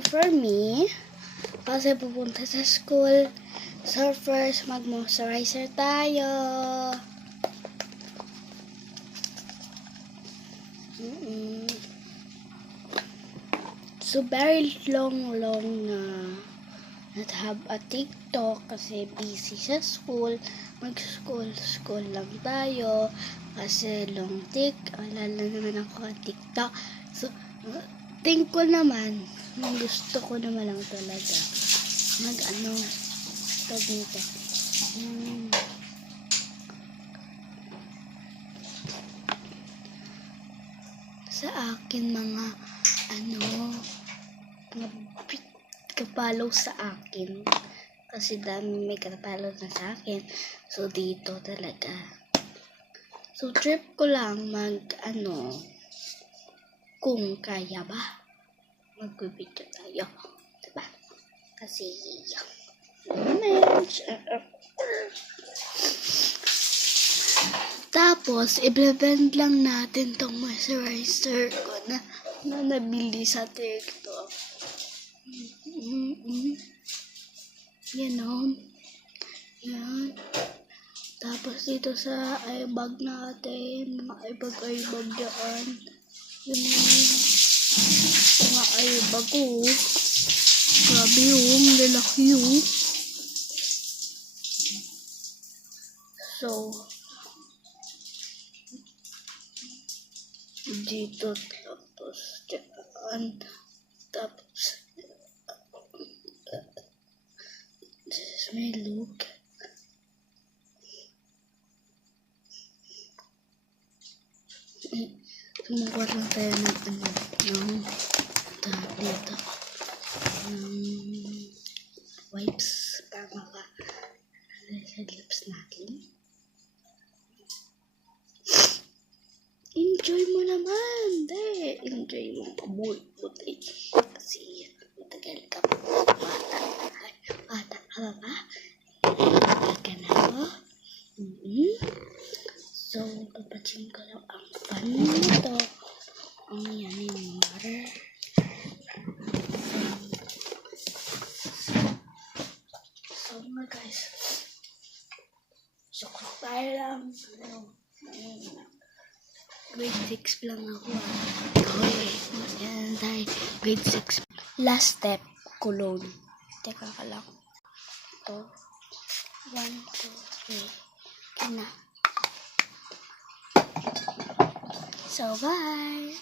ready for me. Kasi pupunta sa school. So first, mag-moisturizer tayo. So very long na not have a TikTok kasi busy sa school. Mag-school lang tayo kasi long wala lang naman ako TikTok. So think ko naman, gusto ko naman lang talaga dito. Sa akin mga kapalaw sa akin kasi dami may kapalaw na sa akin, so dito talaga. So trip ko lang kung kaya ba mag-video tayo, diba? Kasi tapos i-blend lang natin tong moisturizer ko na nabili sa TikTok. Yan. Tapos dito sa eye bag natin, mga eye bag dyan. Mga eye bag ko. Grabe yung lalaki yung. So, dito tapos dyan. Tapos, this is my look. Sumukuha lang tayo ng dito. Wipes para sa lips natin. Enjoy mo naman, enjoy mo pabuti kasi matagal ka bata ka ba? Ka na ako. So, papachin ko lang ang pan nito. Ang yung water. So, guys. So, tayo lang. Grade 6 lang ako. Grade 6. Last step, cologne. Teka ka lang. Ito. 1, 2, 3. Kina. So, bye!